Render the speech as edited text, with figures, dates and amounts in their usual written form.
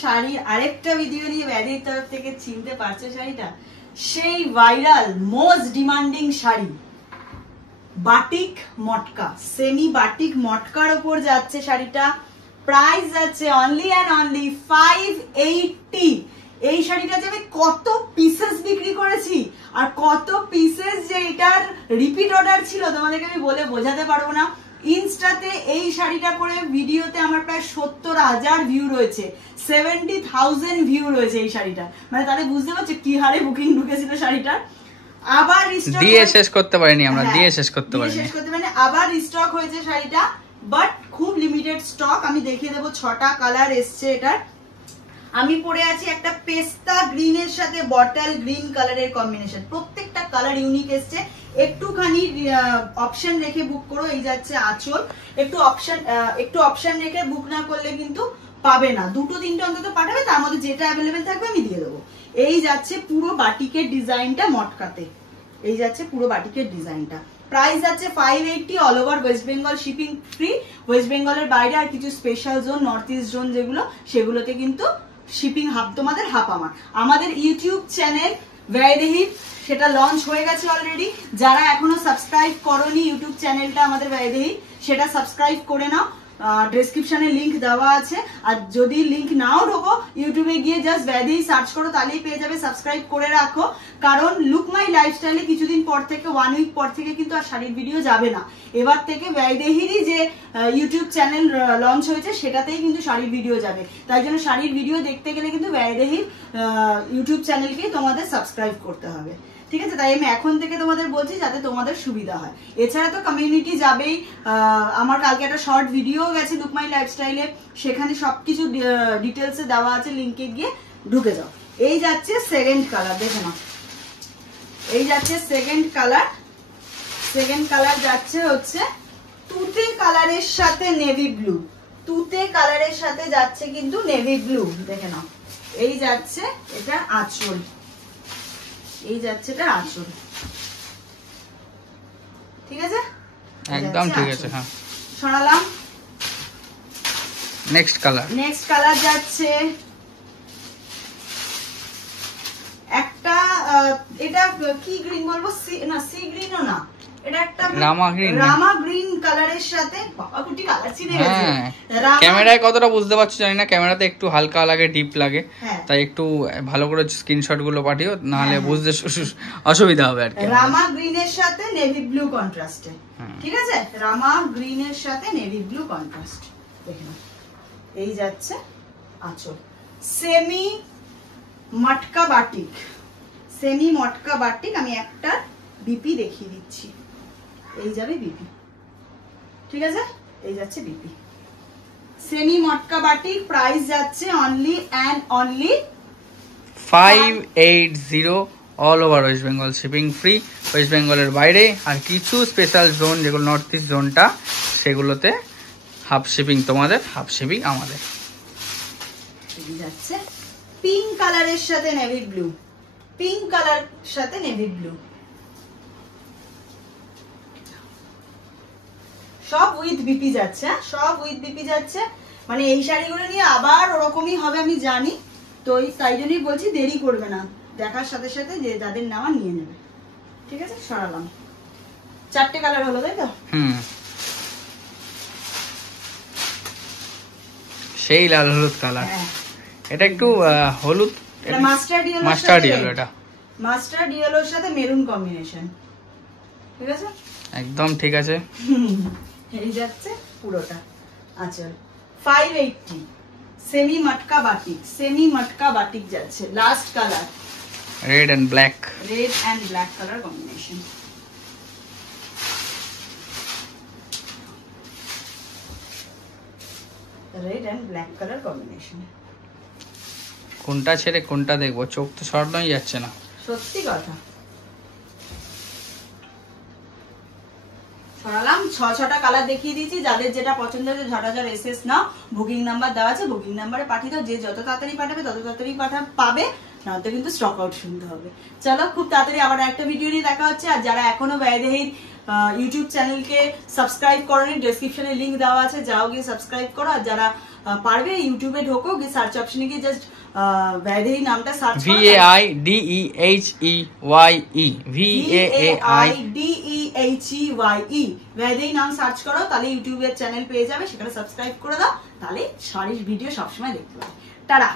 শাড়ি আরেকটা ভিডিও নিয়ে ব্যাধির তরফ থেকে চিনতে পারছো শাড়িটা? সেই viral most demanding sari batik মটকা, সেমি বাটিক মটকার উপর যাচ্ছে শাড়িটা। প্রাইস যাচ্ছে অনলি অ্যান্ড অনলি 580। এই শাড়িটা যে আমি কত পিসেস বিক্রি করেছি আর কত পিসেস যে এটার রিপিট অর্ডার ছিল তোমাদেরকে আমি বলে বোঝাতে পারবো না। ইনস্টাতে এই শাড়িটা পরে ভিডিওতে আমার প্রায় 70,000 ভিউ রয়েছে, 70,000 ভিউ রয়েছে এই শাড়িটা। মানে তাহলে বুঝতে পারছো কি হারে বুকিং ঢুকেছিল শাড়িটার। আবার দিয়ে শেষ করতে পারিনি আমরা, দিয়ে শেষ করতে পারিনি, আবার রিস্টক হয়েছে শাড়িটা, বাট খুব লিমিটেড স্টক। আমি দেখিয়ে দেবো 6টা কালার এসছে এটার। আমি পরে আছি একটা পেস্তা গ্রিনের সাথে বটল গ্রিন কালারের কম্বিনেশন, প্রত্যেকটা কালার ইউনিক এসছে। একটুখানি অপশন রেখে বুক করো। এই যাচ্ছে আঁচল, একটু অপশন রেখে বুক না করলে কিন্তু পাবে না, 2-3টে অন্তত পাঠাবে, তার মধ্যে যেটা অ্যাভেলেবেল থাকবে আমি দিয়ে দেবো। এই যাচ্ছে পুরো বাটিকের ডিজাইনটা মটকাতে, এই যাচ্ছে পুরো বাটিকের ডিজাইনটা। প্রাইস যাচ্ছে 580, all over West Bengal shipping free. West বেঙ্গলের বাইরে আর কিছু special zone, north east zone যেগুলো, সেগুলোতে কিন্তু শিপিং হাফ তোমাদের হাফ আমার। আমাদের ইউটিউব চ্যানেল ব্যয়দেহি সেটা লঞ্চ হয়ে গেছে অলরেডি। যারা এখনো সাবস্ক্রাইব করোনি ইউটিউব চ্যানেলটা আমাদের ব্যয়দেহি, সেটা সাবস্ক্রাইব করে নাও, ডেসক্রিপশনে লিংক দেওয়া আছে। আর যদি লিংক নাও ঢোকো, ইউটিউবে গিয়ে জাস্ট ব্যয়দেহি সার্চ করো, তাহলেই পেয়ে যাবে। সাবস্ক্রাইব করে রাখো, কারণ লুক মাই লাইফস্টাইলে কিছুদিন পর থেকে, 1 উইক পর থেকে কিন্তু আর শাড়ির ভিডিও যাবে না। এবার থেকে ব্যয়দেহিরই যে ইউটিউব চ্যানেল লঞ্চ হয়েছে সেটাতেই কিন্তু শাড়ির ভিডিও যাবে। তাই জন্য শাড়ির ভিডিও দেখতে গেলে কিন্তু ব্যয়দেহির ইউটিউব চ্যানেলকেই তোমাদের সাবস্ক্রাইব করতে হবে, ঠিক আছে? তাই আমি এখন থেকে তোমাদের বলছি যাতে তোমাদের সুবিধা হয়। এছাড়া তো কমিউনিটি যাবেই। আমার কালকে একটা শর্ট ভিডিও গেছে লুক মাই লাইফস্টাইলে, সেখানে সবকিছু ডিটেলসে দেওয়া আছে, লিঙ্কে গিয়ে ঢুকে যাও। এই যাচ্ছে সেকেন্ড কালার, দেখে নাও। এই যাচ্ছে সেকেন্ড কালার। সেকেন্ড কালার যাচ্ছে হচ্ছে তুতে কালারের সাথে নেভি ব্লু, তুতে কালারের সাথে যাচ্ছে কিন্তু নেভি ব্লু, দেখে নাও। এই যাচ্ছে এটা আঁচল, এই যাচ্ছে এটা আঁচল, ঠিক আছে? একদম ঠিক আছে। হ্যাঁ, সরালাম। নেক্সট কালার, নেক্সট কালার যাচ্ছে একটা, এটা কি গ্রিন বলবো, না সি গ্রিনও না, এটা একটা রামা গ্রিন কালারের সাথে। বাবা কুটি কালার চিনে গেছে। ক্যামেরায় কতটা বুঝতে পারছো জানি না, ক্যামেরাতে একটু হালকা লাগে, ডিপ লাগে, তাই একটু ভালো করে স্ক্রিনশট গুলো পাঠিও, না হলে বুঝতে অসুবিধা হবে আর কি। রামা গ্রিনের সাথে নেভি ব্লু কন্ট্রাস্টে, ঠিক আছে? রামা গ্রিনের সাথে নেভি ব্লু কন্ট্রাস্ট, দেখে নাও। এই যাচ্ছে আঁচল। সেমি মটকা বাটিক, সেমি মটকা বাটিক। আমি একটা বিপি দেখিয়ে দিচ্ছি, এই যাবে বিপি, ঠিক আছে? এই যাচ্ছে বিপি, সেমি মটকা বাটিক। প্রাইস যাচ্ছে only and only 580, all over West Bengal shipping free. West বেঙ্গলের বাইরে আর কিছু স্পেশাল জোন যেগুলো নর্থ ইস্ট জোনটা, সেগুলোতে হাফ শিপিং তোমাদের, হাফ শিপিং আমাদের। যাচ্ছে পিঙ্ক কালারের সাথে নেভি ব্লু, পিঙ্ক কালার সাথে নেভি ব্লু, সব উইথ বিপি যাচ্ছে, সব উইথ বিপি যাচ্ছে। মানে এই শাড়িগুলো নিয়ে আবার ওরকমই হবে আমি জানি, তো তাই জন্যই বলছি দেরি করবে না, দেখার সাথে সাথে যে যাদের নেওয়া নিয়ে নেবে, ঠিক আছে? সরালাম। 4টে কালার হলো, তাই তো? সেই লাল হলুদ কালার। এটা একটু হলুদ, মাস্টার্ড ইয়েলো, এটা মাস্টার্ড ইয়েলোর সাথে মেরুন কম্বিনেশন, ঠিক আছে? একদম ঠিক আছে। এই যাচ্ছে পুরোটা আঁচল। 580, সেমি মটকা বাটিক, সেমি মটকা বাটিক যাচ্ছে। Last colour red and black, red and black colour combination. Red and black colour combination. কোনটা ছেড়ে কোনটা দেখবো, চোখ তো সরানোই যাচ্ছে না, সত্যি কথা। ছড়ালাম, 6টা কালার দেখিয়ে দিয়েছি। যাদের যেটা পছন্দ হয়েছে ঝটাঝট এসএস নাও, বুকিং নাম্বার দেওয়া আছে, বুকিং নাম্বারে পাঠিয়ে দাও। যে যত তাড়াতাড়ি পাঠাবে তত তাড়াতাড়ি পাবে, নয়তো কিন্তু স্টক আউট শুনতে হবে। চলো খুব তাড়াতাড়ি আবার একটা ভিডিও নিয়ে দেখা হচ্ছে। আর যারা এখনো ব্যয়দেহীর ইউটিউব চ্যানেলকে সাবস্ক্রাইব করোনি, ডেসক্রিপশনে লিংক দেওয়া আছে, যাও গিয়ে সাবস্ক্রাইব করো। আর যারা পারবে ইউটিউবে ঢোকো, গিয়ে সার্চ অপশনে গিয়ে জাস্ট ব্যয়দেহী নামটা সার্চ করো, VAIDEHEYE ব্যয়দেহী নাম সার্চ করো, তাহলে ইউটিউবের চ্যানেল পেয়ে যাবে, সেখানে সাবস্ক্রাইব করে দাও, তাহলে শাড়ির ভিডিও সবসময় দেখতে পাবে। টাটা।